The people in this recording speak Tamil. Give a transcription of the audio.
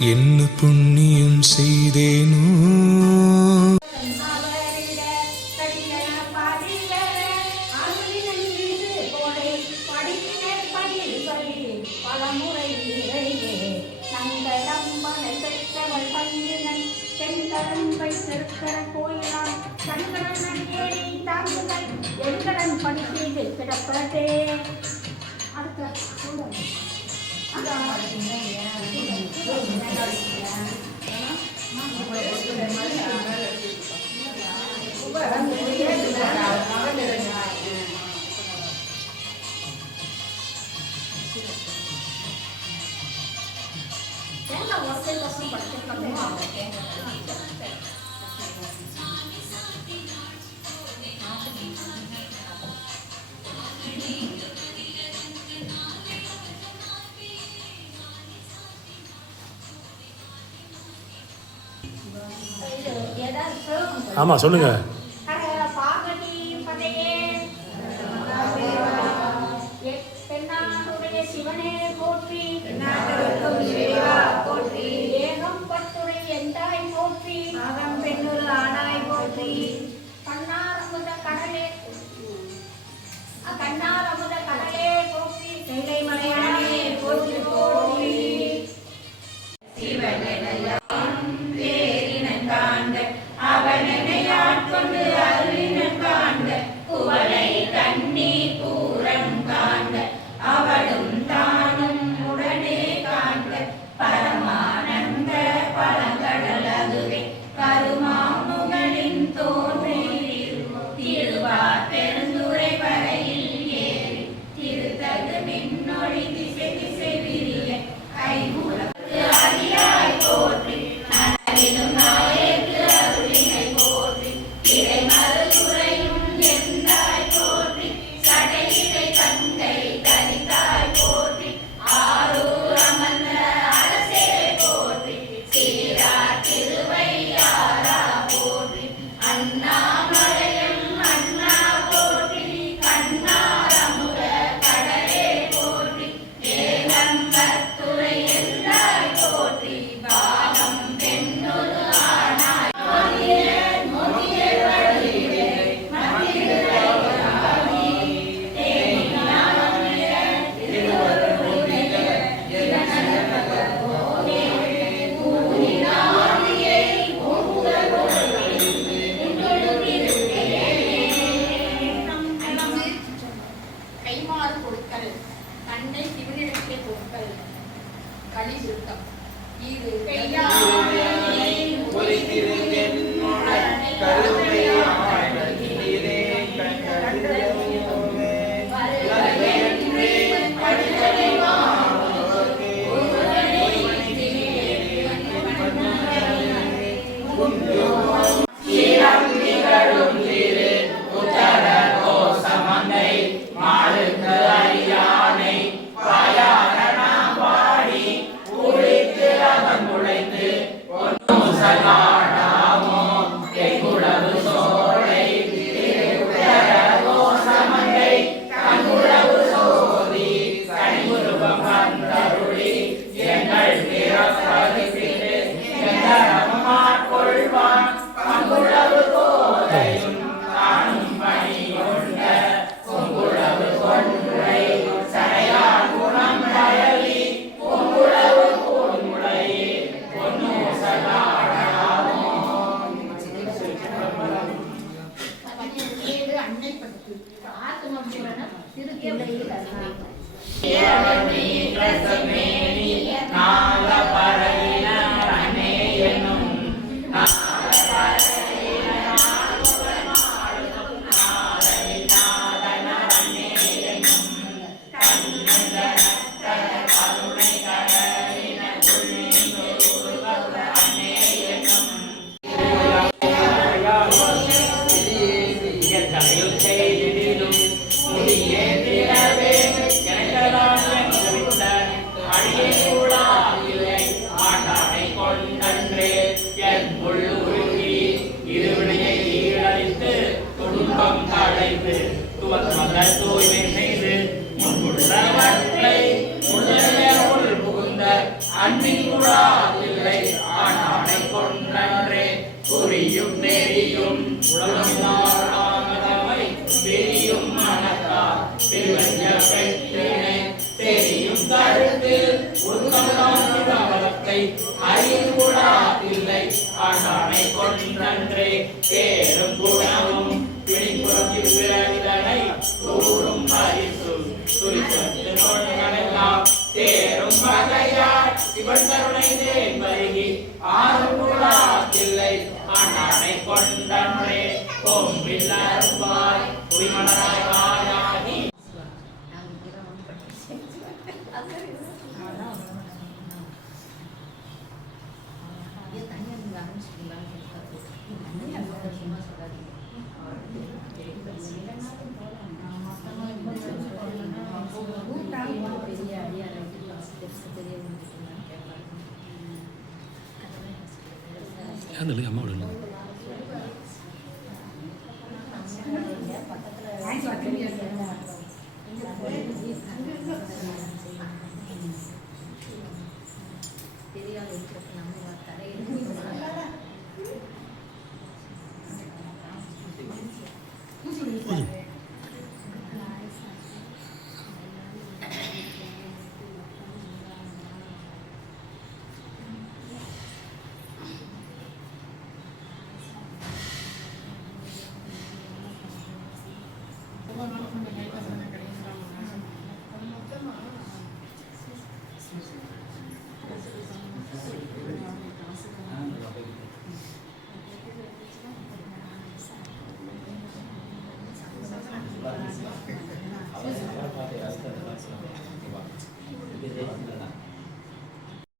என்ன புண்ணியம் செய்தேனோ? கிடப்பதே அடுத்த 家系算乜嘢啊？啲人亦都唔睇到电视啊。系咯，会咪，我哋。ஆமாம் சொல்லுங்கள் Amen. Thank you. Yeah, yeah. அன்பின் கொண்டன்றே குறியும் நெறியும் உலகமா தேரும் பேரும் குணமும் பிடிப்புறம் இவ்விரவிதனை கூறும் பரிசு. துரிசத்து நோய்களெல்லாம் சேரும் வகையார் சிவன் கருணை தேன் பருகி ஆறும் கூடாதில்லை அண்ணனை கொன்றன்றே கொம்பில் அரும்பாய் குடிமலராய் வாயாகி ஏன் இல்லை அம்மா விடல Дякую.